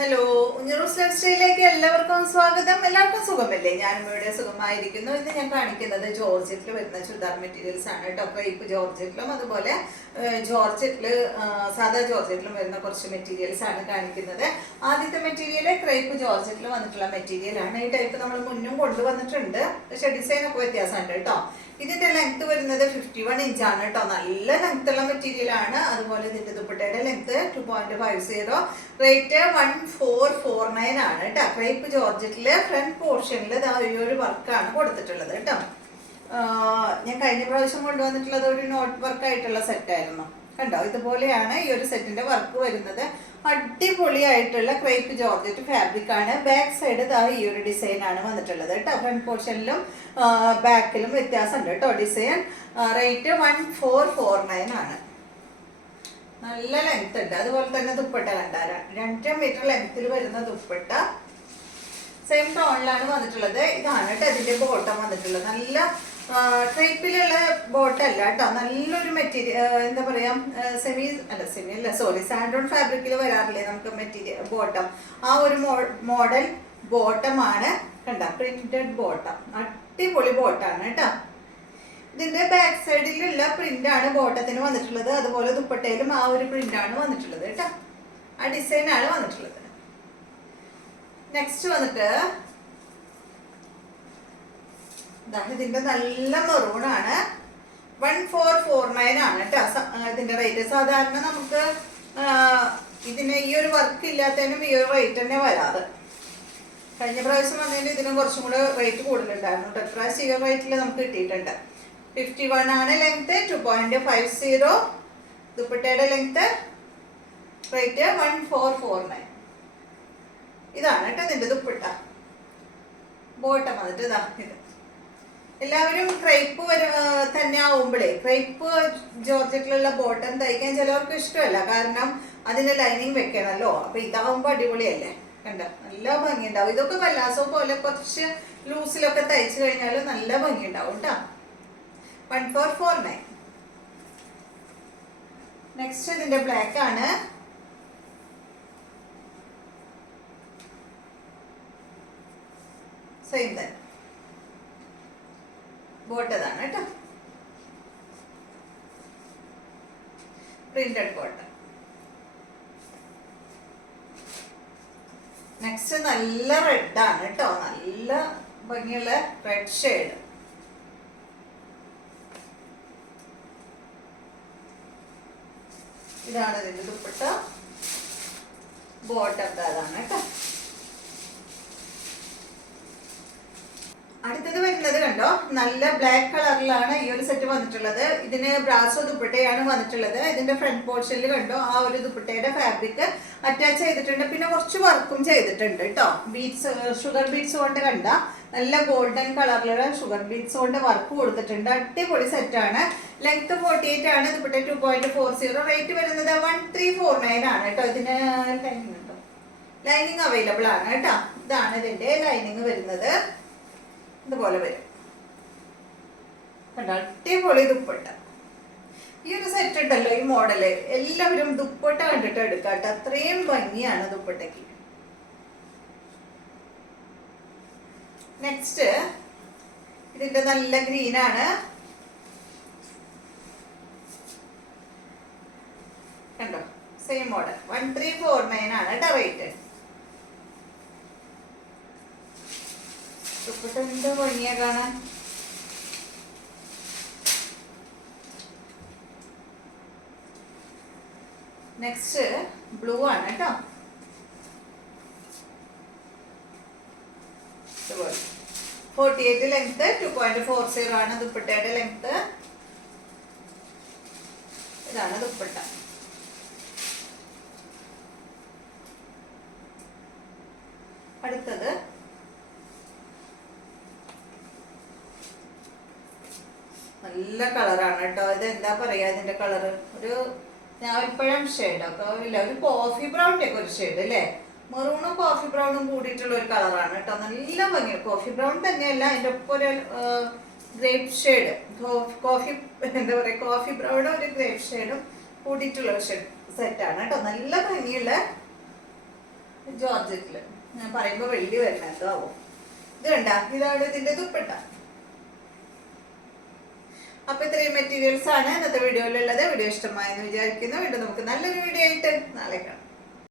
Hello, ഉഞ്ഞറൂസ് life സ്റ്റൈലിലേക്ക് എല്ലാവർക്കും സ്വാഗതം. എല്ലാവർക്കും സുഖമല്ലേ? ഞാനും ഇവിടെ സുഖമായിരിക്കുന്നു. ഇന്ന് ഞാൻ കാണിക്കുന്നത് ജോർജറ്റിൽ വരുന്ന ചുരിദാർ മെറ്റീരിയൽസ് ആണ് കേട്ടോ. ക്രേപ്പ് ജോർജറ്റിലും അതുപോലെ ജോർജറ്റില് സാധാ ജോർജറ്റിലും വരുന്ന കുറച്ച് മെറ്റീരിയൽസ് ആണ് കാണിക്കുന്നത്. ആദ്യത്തെ മെറ്റീരിയൽ ക്രേപ്പ് ജോർജറ്റിൽ വന്നിട്ടുള്ള മെറ്റീരിയൽ ആണ്. ഈ ടൈപ്പ് നമ്മൾ മുന്നും കൊണ്ടുവന്നിട്ടുണ്ട്, പക്ഷെ ഡിസൈൻ ഒക്കെ വ്യത്യാസമുണ്ട് കേട്ടോ. ഇതിന്റെ ലെങ്ത് വരുന്നത് 51 ഇഞ്ചാണ് കേട്ടോ. നല്ല ലെങ്ത് ഉള്ള മെറ്റീരിയൽ ആണ്. അതുപോലെ ഇതിന്റെ ദുപ്പട്ടയുടെ ലെങ്ത് 2.50, റേറ്റ് 1449 ആണ് കേട്ടോ. ക്രേപ്പ് ജോർജറ്റില് ഫ്രണ്ട് പോർഷനിൽ ഈ ഒരു വർക്കാണ് കൊടുത്തിട്ടുള്ളത് കേട്ടോ. ഞാൻ കഴിഞ്ഞ പ്രാവശ്യം കൊണ്ടുവന്നിട്ടുള്ളത് ഒരു നോട്ട് വർക്ക് ആയിട്ടുള്ള സെറ്റ് ആയിരുന്നു കണ്ടോ. ഇതുപോലെയാണ് ഈ ഒരു സെറ്റിന്റെ വർക്ക് വരുന്നത്. അടിപൊളിയായിട്ടുള്ള ക്രേപ്പ് ജോർജറ്റ് ഫാബ്രിക് ആണ്. ബാക്ക് സൈഡ് ഈ ഒരു ഡിസൈൻ ആണ് വന്നിട്ടുള്ളത് കേട്ടോ. ഫ്രണ്ട് പോർഷനിലും ബാക്കിലും വ്യത്യാസമുണ്ട് കേട്ടോ ഡിസൈൻ. റേറ്റ് 1449 ആണ്. നല്ല ലെങ്ത് ഉണ്ട്. അതുപോലെ തന്നെ ദുപ്പട്ട കണ്ട 2 മീറ്റർ ലെങ്ത്തിൽ വരുന്ന ദുപ്പട്ട സെയിം ടോണിലാണ് വന്നിട്ടുള്ളത്. ഇതാണ് കേട്ടോ ഇതിന്റെ ബോട്ടം വന്നിട്ടുള്ളത്. നല്ല ക്രേപ്പിലുള്ള ബോട്ടല്ല കേട്ടോ. നല്ലൊരു മെറ്റീരിയൽ എന്താ പറയാ, സെമി അല്ല സോറി സാൻഡോൺ ഫാബ്രിക്കിൽ വരാറില്ലേ നമുക്ക് മെറ്റീരിയൽ ബോട്ടം, ആ ഒരു മോഡൽ ബോട്ടമാണ് കണ്ട. പ്രിന്റഡ് ബോട്ടം, അടിപൊളി ബോട്ടാണ് കേട്ടോ. ഇതിന്റെ ബാക്ക് സൈഡിലുള്ള പ്രിന്റ് ആണ് ബോട്ടത്തിന് വന്നിട്ടുള്ളത്. അതുപോലെ ദുപ്പട്ടയിലും ആ ഒരു പ്രിന്റ് ആണ് വന്നിട്ടുള്ളത് കേട്ടോ. ആ ഡിസൈൻ ആണ് വന്നിട്ടുള്ളത്. നെക്സ്റ്റ് വന്നിട്ട് ഇതിന്റെ നല്ല മെറൂണാണ്. 1449 ആണ് കേട്ടോ ഇതിന്റെ റേറ്റ്. സാധാരണ നമുക്ക് ഇതിന് ഈ ഒരു വർക്ക് ഇല്ലാത്തതിനും ഈ ഒരു റേറ്റ് തന്നെ വരാറ്. കഴിഞ്ഞ പ്രാവശ്യം വന്നതിന് ഇതിനും കുറച്ചും കൂടെ റേറ്റ് കൂടുതലുണ്ടായിരുന്നു കേട്ടോ. ഇപ്രാവശ്യം ഈ റേറ്റിൽ നമുക്ക് കിട്ടിയിട്ടുണ്ട്. 51 ആണ് ലെങ്ത്, 2.50. ദുപ്പട്ടയുടെ ലെങ്ത്, റേറ്റ് 1449. ഇതാണ് കേട്ടോ ഇതിന്റെ ദുപ്പട്ട. ബോട്ടം വന്നിട്ട് ഇതാ ഇത്. എല്ലാവരും ക്രേപ്പ് തന്നെ ആവുമ്പോഴേ ക്രേപ്പ് ജോർജറ്റിലുള്ള ബോട്ടം തയ്ക്കാൻ ചിലവർക്ക് ഇഷ്ടമല്ല, കാരണം അതിന് ലൈനിങ് വെക്കണമല്ലോ. അപ്പൊ ഇതാവുമ്പോ അടിപൊളിയല്ലേ കണ്ട, നല്ല ഭംഗി ഉണ്ടാവും. ഇതൊക്കെ പല്ലാസോ പോലെ കുറച്ച് ലൂസിലൊക്കെ തയ്ച്ചു കഴിഞ്ഞാൽ നല്ല ഭംഗി ഉണ്ടാവും കേട്ടോ. 1449. നെക്സ്റ്റ് ഇതിന്റെ ബ്ലാക്ക് ആണ്. സെയിം തന്നെ ബോട്ടതാണ് കേട്ടോ. Printed bottom. നെക്സ്റ്റ് നല്ല റെഡ് ആണ് കേട്ടോ. നല്ല ഭംഗിയുള്ള റെഡ് ഷെയ്ഡ്. ഇതാണ് ഇതിന്റെ ദുപ്പട്ട. ബോട്ടം അതാണ് കേട്ടോ. അടുത്തത് വരുന്നത് കണ്ടോ, നല്ല ബ്ലാക്ക് കളറിലാണ് ഈ ഒരു സെറ്റ് വന്നിട്ടുള്ളത്. ഇതിന് ബ്രാസോ ദുപ്പട്ടയാണ് വന്നിട്ടുള്ളത്. ഇതിന്റെ ഫ്രണ്ട് പോർഷനിൽ കണ്ടോ ആ ഒരു ദുപ്പട്ടയുടെ ഫാബ്രിക് അറ്റാച്ച് ചെയ്തിട്ടുണ്ട്. പിന്നെ കുറച്ച് വർക്കും ചെയ്തിട്ടുണ്ട് കേട്ടോ. ബീഡ്സ്, ഷുഗർ ബീഡ്സ് കൊണ്ട് കണ്ട നല്ല ഗോൾഡൻ കളറിലുള്ള ഷുഗർ ബീഡ്സ് കൊണ്ട് വർക്ക് കൊടുത്തിട്ടുണ്ട്. അടിപൊളി സെറ്റാണ്. ലെങ്ത് 48 ആണ്. ദുപ്പട്ട 2.40. റേറ്റ് വരുന്നത് 1349 ആണ് കേട്ടോ. ഇതിന് ലൈനിങ് ഉണ്ടോ? ലൈനിങ് അവൈലബിൾ ആണ് കേട്ടോ. ഇതാണ് ഇതിന്റെ ലൈനിങ് വരുന്നത്. ഇതുപോലെ വരും കണ്ടോ. അടിപൊളി ദുപ്പട്ട. ഈ ഒരു സെറ്റ് ഉണ്ടല്ലോ, ഈ മോഡല് എല്ലാവരും ദുപ്പട്ട കണ്ടിട്ട് എടുക്കാട്ടോ. അത്രയും ഭംഗിയാണ് ദുപ്പട്ടയ്ക്ക്. നെക്സ്റ്റ് ഇതിന്റെ നല്ല ഗ്രീൻ ആണ് കണ്ടോ. സെയിം മോഡൽ 1349 ആണ് കേട്ടോ റേറ്റ്. ദുപ്പട്ട എന്താ ഭംഗിയാ കാണാൻ. നെക്സ്റ്റ് ബ്ലൂ ആണ് കേട്ടോ. 48 ലെങ്ത്, 2.40 ആണ് ദുപ്പട്ടയുടെ ലെങ്ത്. ഇതാണ് ദുപ്പട്ട. അടുത്തത് നല്ല കളറാണ് കേട്ടോ. ഇത് എന്താ പറയാ ഇതിന്റെ കളറ്, ഒരു ഞാവൽപ്പഴം ഷെയ്ഡൊക്കെ ഇല്ല, ഒരു കോഫി ബ്രൗണിന്റെ ഒക്കെ ഒരു ഷെയ്ഡ് അല്ലേ. മെറൂണും കോഫി ബ്രൗണും കൂടിയിട്ടുള്ള ഒരു കളറാണ് കേട്ടോ. നല്ല ഭംഗി. കോഫി ബ്രൗൺ തന്നെയല്ല, അതിന്റെ ഒപ്പം ഒരു ഗ്രേപ്പ് ഷെയ്ഡ്, കോഫി എന്താ പറയാ, കോഫി ബ്രൗണും ഒരു ഗ്രേപ്പ് ഷെയ്ഡും കൂടിയിട്ടുള്ള ഒരു സെറ്റാണ് കേട്ടോ. നല്ല ഭംഗിയുള്ള ജോർജറ്റില്. ഞാൻ പറയുമ്പോ വെള്ളി വരണം, എന്തോ ആവും. ഇത് കണ്ട, ഇതാണ് ഇതിന്റെ ദുപ്പട്ട. അപ്പൊ ഇത്രയും മെറ്റീരിയൽസ് ആണ് ഇന്നത്തെ വീഡിയോയിലുള്ളത്. വീഡിയോ ഇഷ്ടമായെന്ന് വിചാരിക്കുന്നു. വീണ്ടും നമുക്ക് നല്ലൊരു വീഡിയോ ആയിട്ട് നാളെ കാണാം.